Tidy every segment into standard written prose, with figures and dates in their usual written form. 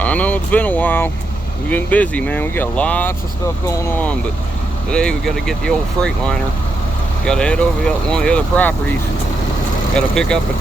I know it's been a while. We've been busy, man. We got lots of stuff going on, but today we got to get the old Freightliner. Got to head over to one of the other properties. Got to pick up a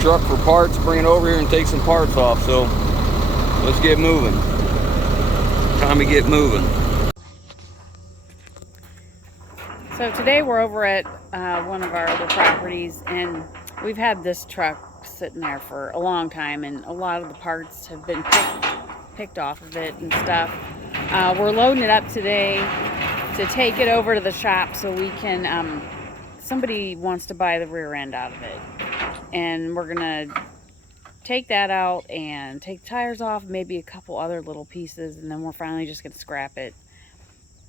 truck for parts, bring it over here and take some parts off. So let's get moving. Time to get moving. So today we're over at one of our other properties, and we've had this truck sitting there for a long time, and a lot of the parts have been picked off of it and stuff. We're loading it up today to take it over to the shop so we can, somebody wants to buy the rear end out of it, and we're gonna take that out and take the tires off, maybe a couple other little pieces, and then we're finally just gonna scrap it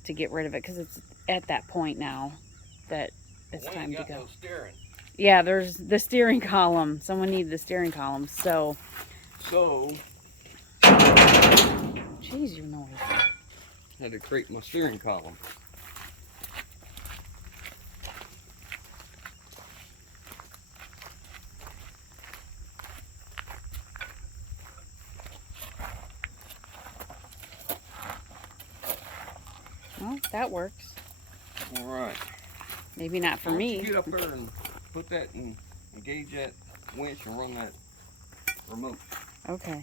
to get rid of it, because it's at that point now that it's time to go. No steering. Yeah, there's the steering column. Someone needed the steering column. So jeez, your noise. Had to create my steering column. Well, that works. All right. Maybe not for me. Get up there and put that and engage that winch and run that remote. Okay.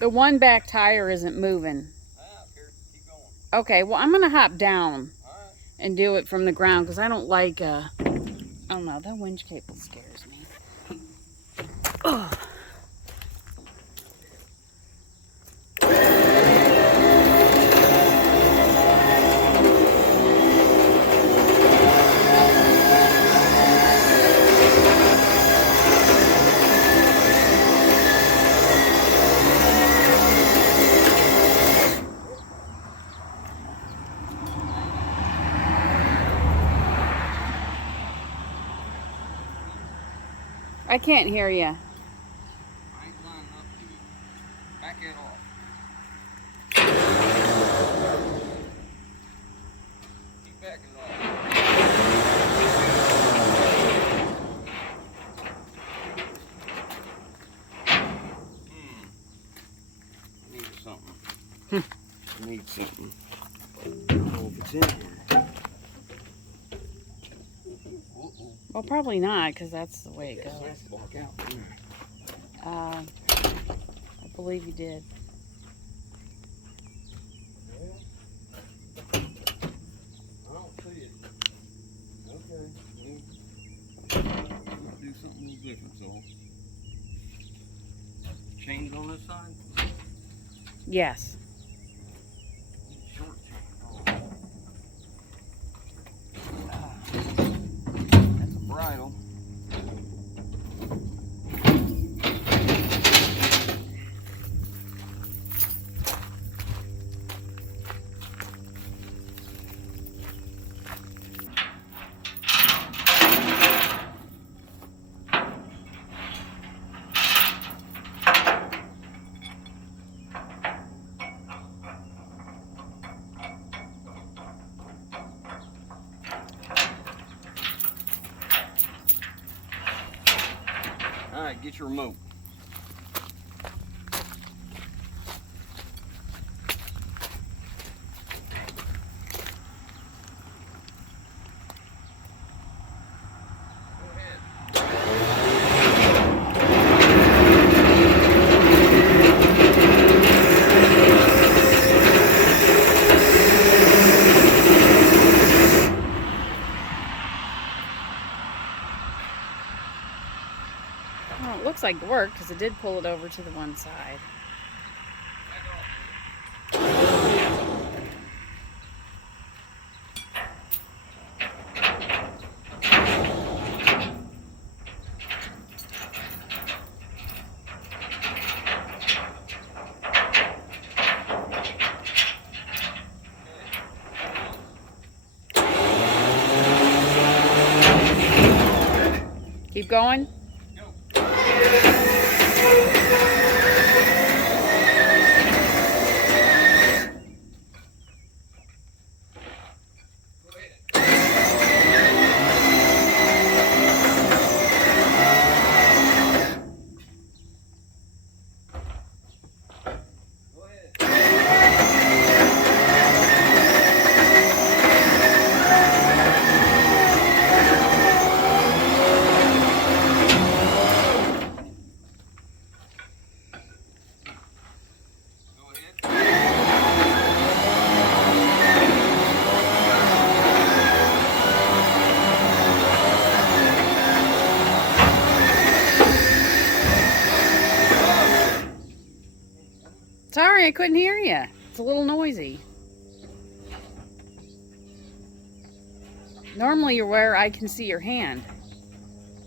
The one back tire isn't moving. Here, keep going. Okay, well, I'm gonna hop down All right. and do it from the ground, because I don't like I don't know, that winch cable scares me. Ugh. I can't hear you. I ain't lining up to it. Back it off. Keep backing it off. I need something. I need something. I don't know if it's in here. Well, probably not, because that's the way it goes. Walk out. I believe you did. I don't see it. Okay. We'll do something a little different, so. Chains on this side? Yes. Short chain. That's a bridle. All right, get your remote. Go ahead. Well, it looks like it worked, because it did pull it over to the one side. Keep going. sorry, I couldn't hear you. It's a little noisy. Normally you're where I can see your hand.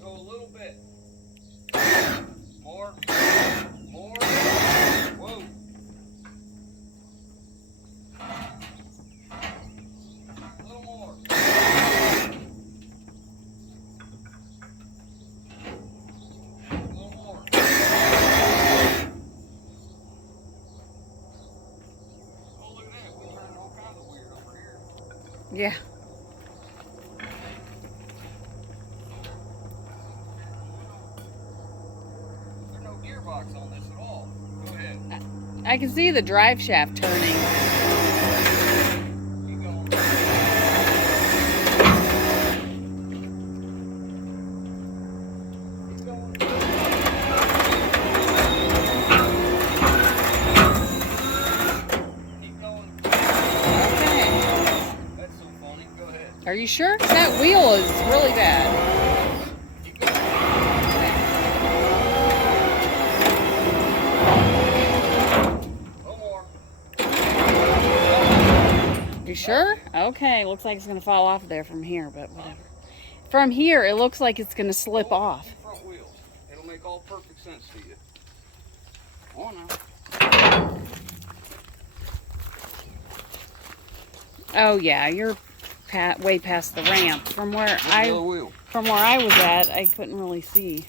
Go a little bit. More. More. Whoa. A little more. A little more. Oh, look at that. We turned all kinds of weird over here. Yeah. There's no gearbox on this at all. Go ahead. I can see the drive shaft turning. Keep going. Keep going. Keep going. Okay. That's so funny. Go ahead. Are you sure? That wheel is really bad. Keep going. No more. You sure? Okay, looks like it's gonna fall off there from here, but whatever. From here, it looks like it's gonna slip off. Two front wheels. It'll make all perfect sense to you. On now. Oh yeah, you're way past the ramp. From where Another wheel. From where I was at, I couldn't really see.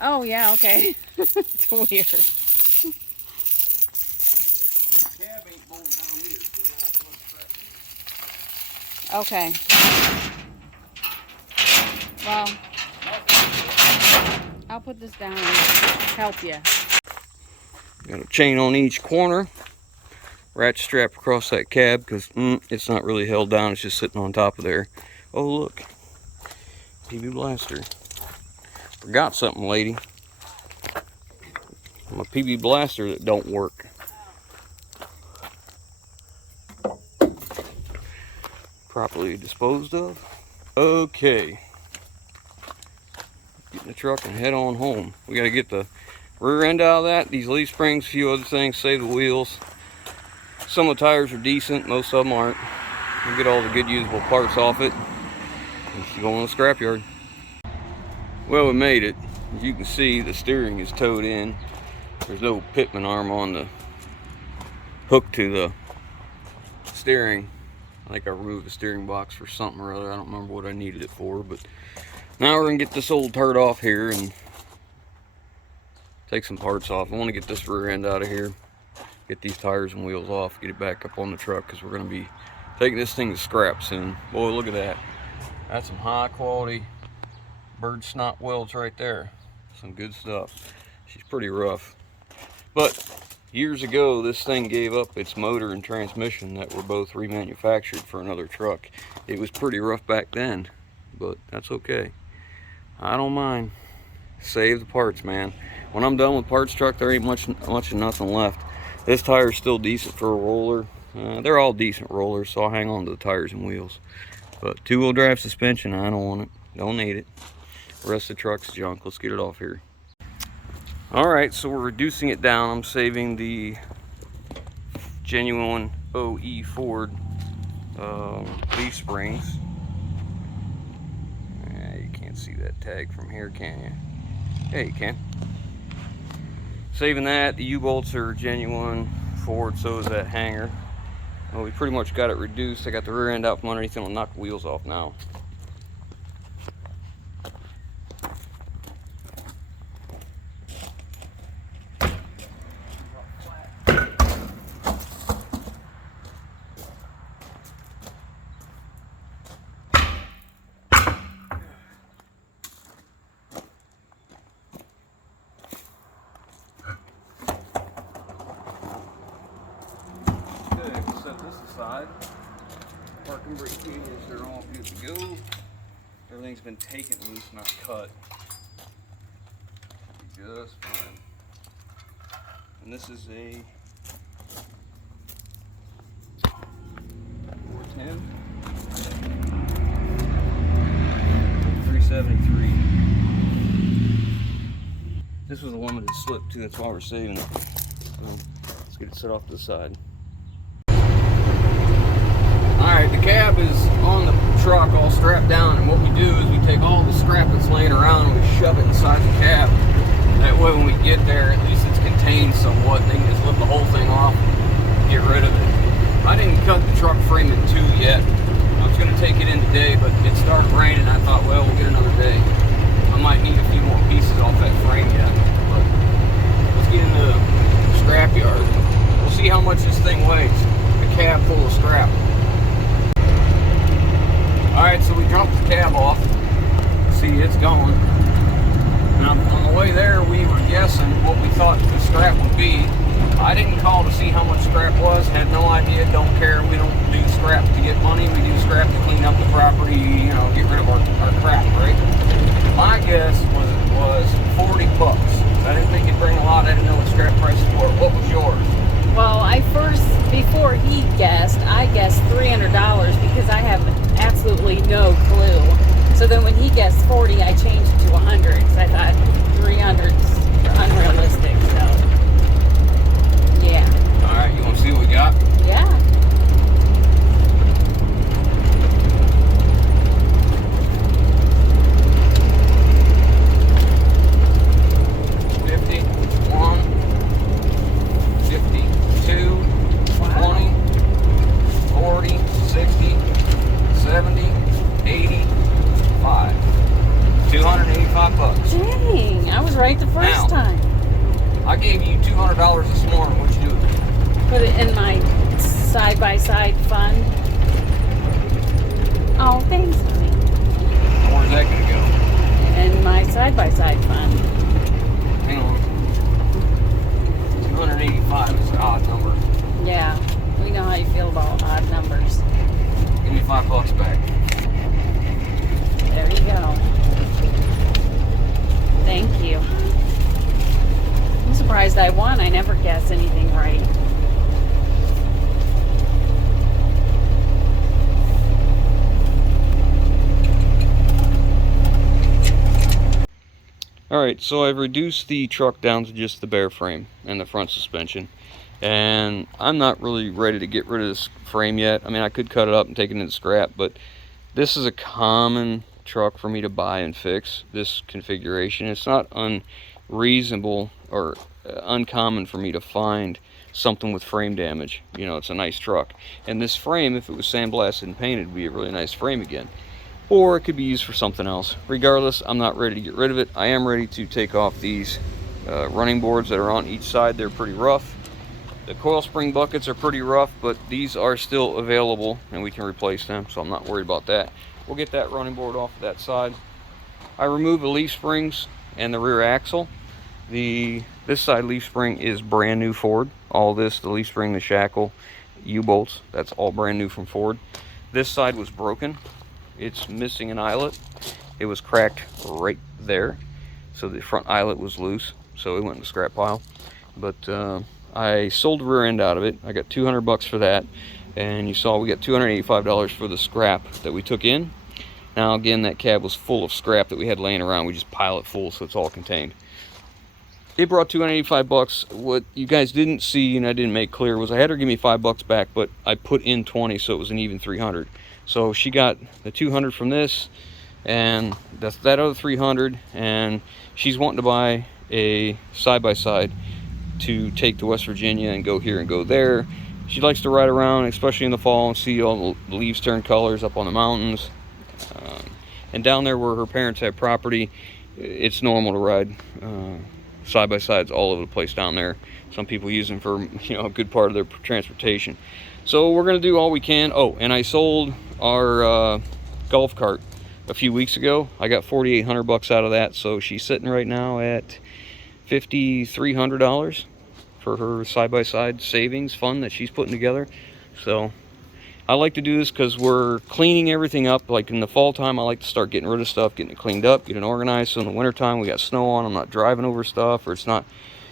Oh yeah, okay. It's weird. Cab ain't bolted down either, so you'll have to look scratchy. Okay. Well, I'll put this down and help you. Got a chain on each corner. Ratchet strap across that cab because it's not really held down. It's just sitting on top of there. Oh, look. PB blaster. Forgot something, lady. My PB blaster that don't work. Properly disposed of. Okay. Get in the truck and head on home. We got to get the rear end out of that. These leaf springs, a few other things, save the wheels. Some of the tires are decent, most of them aren't. We'll get all the good usable parts off it and go on the scrapyard. Well, we made it. As you can see, the steering is towed in. There's no pitman arm on the hook to the steering. I think I removed the steering box for something or other. I don't remember what I needed it for, but now we're gonna get this old turd off here and take some parts off. I want to get this rear end out of here, get these tires and wheels off, get it back up on the truck because we're gonna be taking this thing to scrap soon. Boy, look at that. That's some high quality bird snot welds right there. Some good stuff. She's pretty rough. But years ago, this thing gave up its motor and transmission that were both remanufactured for another truck. It was pretty rough back then, but that's okay. I don't mind. Save the parts, man. When I'm done with parts truck, there ain't much of nothing left. This tire's still decent for a roller. They're all decent rollers, so I'll hang on to the tires and wheels. But two-wheel drive suspension, I don't want it. Don't need it. The rest of the truck's junk. Let's get it off here. Alright, so we're reducing it down. I'm saving the genuine OE Ford leaf springs. You can't see that tag from here, can you? Yeah, you can. Saving that. The U-bolts are genuine Ford, so is that hanger. Well, we pretty much got it reduced. I got the rear end out from underneath and I'll knock the wheels off now. Parking brake cables are all good to go. Everything's been taken loose, not cut. Just fine. And this is a 410 373. This was a limited slip too, that's why we're saving it. It's Let's get it set off to the side. Alright, the cab is on the truck all strapped down, and what we do is we take all the scrap that's laying around and we shove it inside the cab. That way when we get there, at least it's contained somewhat. They can just lift the whole thing off, get rid of it. I didn't cut the truck frame in two yet. I was going to take it in today, but it started raining. I thought, well, we'll get another day. I might need a few more pieces off that frame yet. But let's get in the scrap yard. We'll see how much this thing weighs. A cab full of scrap. Alright, so we dropped the cab off. See, it's going. And on the way there, we were guessing what we thought the scrap would be. I didn't call to see how much scrap was. Had no idea, don't care. We don't do scrap to get money. We do scrap to clean up the property, you know, get rid of our crap, right? My guess was 40 bucks. I didn't think it'd bring a lot. I didn't know what scrap prices were. What was yours? Well, before he guessed, I guessed $300 because I have absolutely no clue. So then when he guessed 40, I changed it to 100 because I thought 300's unrealistic. So, yeah. All right, you want to see what we got? Yeah. Dang, I was right the first time. I gave you $200 this morning. What'd you do with it? Put it in my side-by-side fund. Oh, thanks, honey. Where's that going to go? In my side-by-side fund. Hang on. 285 is an odd number. Yeah, we know how you feel about odd numbers. Give me $5 back. There you go. Thank you. I'm surprised I won. I never guess anything right. Alright, so I've reduced the truck down to just the bare frame and the front suspension. And I'm not really ready to get rid of this frame yet. I mean, I could cut it up and take it into scrap, but this is a common truck for me to buy and fix, this configuration. It's not unreasonable or uncommon for me to find something with frame damage. You know, it's a nice truck. And this frame, if it was sandblasted and painted, would be a really nice frame again. Or it could be used for something else. Regardless, I'm not ready to get rid of it. I am ready to take off these running boards that are on each side. They're pretty rough. The coil spring buckets are pretty rough, but these are still available and we can replace them, so I'm not worried about that. We'll get that running board off of that side. I removed the leaf springs and the rear axle. This side leaf spring is brand new Ford. All this, the leaf spring, the shackle, U-bolts, that's all brand new from Ford. This side was broken. It's missing an eyelet. It was cracked right there. So the front eyelet was loose, so it went in the scrap pile. But I sold the rear end out of it. I got 200 bucks for that. And you saw we got $285 for the scrap that we took in. Now again, that cab was full of scrap that we had laying around. We just pile it full so it's all contained. It brought 285 bucks. What you guys didn't see and I didn't make clear was I had her give me $5 back, but I put in 20, so it was an even 300. So she got the 200 from this, and that's that other 300, and she's wanting to buy a side-by-side to take to West Virginia and go here and go there. She likes to ride around, especially in the fall, and see all the leaves turn colors up on the mountains. And down there where her parents have property, it's normal to ride side-by-sides all over the place down there. Some people use them for, you know, a good part of their transportation. So we're going to do all we can. Oh, and I sold our golf cart a few weeks ago. I got 4,800 bucks out of that, so she's sitting right now at $5,300 for her side-by-side savings fund that she's putting together. So I like to do this because we're cleaning everything up. Like in the fall time, I like to start getting rid of stuff, getting it cleaned up, getting it organized. So in the winter time, we got snow on, I'm not driving over stuff, or it's not,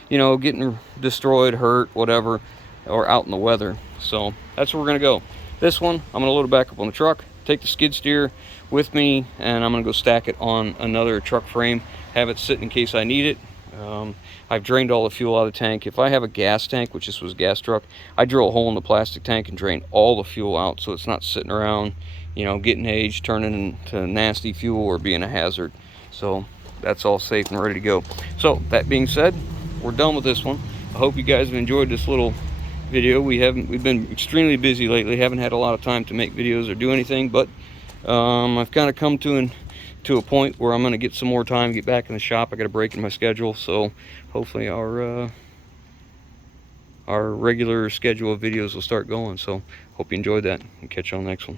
you know, getting destroyed, hurt, whatever, or out in the weather. So that's where we're gonna go. This one, I'm gonna load it back up on the truck, take the skid steer with me, and I'm gonna go stack it on another truck frame, have it sit in case I need it. I've drained all the fuel out of the tank. If I have a gas tank, which this was a gas truck, I drill a hole in the plastic tank and drain all the fuel out so it's not sitting around, you know, getting aged, turning into nasty fuel or being a hazard. So that's all safe and ready to go. So that being said, we're done with this one. I hope you guys have enjoyed this little video. We've been extremely busy lately, haven't had a lot of time to make videos or do anything, but I've kind of come to a point where I'm going to get some more time, get back in the shop. I got a break in my schedule, so hopefully our regular schedule of videos will start going. So hope you enjoyed that, and catch you on the next one.